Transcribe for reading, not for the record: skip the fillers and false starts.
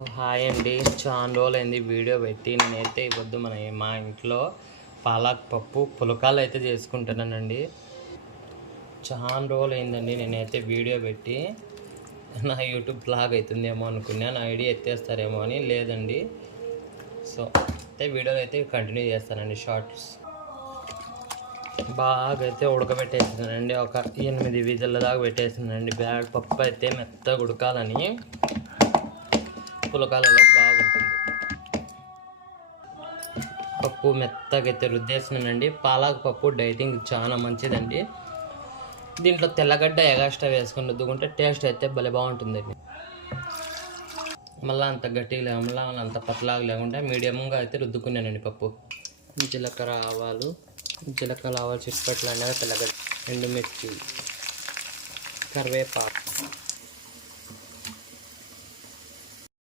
Hi అండి, చాలా రోజులైంది వీడియో పెట్టి. నేనైతే ఈ పొద్దు మా ఇంట్లో పాలక్ పప్పు పులకాలు అయితే చేసుకుంటున్నానండి. చాలా రోజులైందండి నేనైతే వీడియో పెట్టి. నా యూట్యూబ్ బ్లాగ్ అవుతుందేమో అనుకున్నా, నా ఐడియా ఎత్తేస్తారేమో అని. లేదండి, సో అయితే వీడియోలు అయితే కంటిన్యూ చేస్తానండి. షార్ట్స్ బాగా అయితే ఉడకబెట్టేసిందండి, ఒక 8 విజిల్ల దాకా పెట్టేసిందండి. బ్యాగ్ పప్పు అయితే మెత్తగా ఉడకాలని పులకాలలో బాగుంటుంది. పప్పు మెత్తగా అయితే రుద్దేసినానండి. పాలక్ పప్పు డైటింగ్ చాలా మంచిదండి. దీంట్లో తెల్లగడ్డ ఎగాస్ట్రా వేసుకొని రుద్దుకుంటే టేస్ట్ అయితే భలే బాగుంటుందండి. మళ్ళీ అంత గట్టిగా లేకుండా అంత పతలాగా లేకుండా మీడియంగా అయితే రుద్దుకున్నానండి పప్పు. జీలకర్ర ఆవాలు చిట్పట్లు అనేవి తెల్లగడ్డ, ఎండుమిర్చి, కరివేపాకు,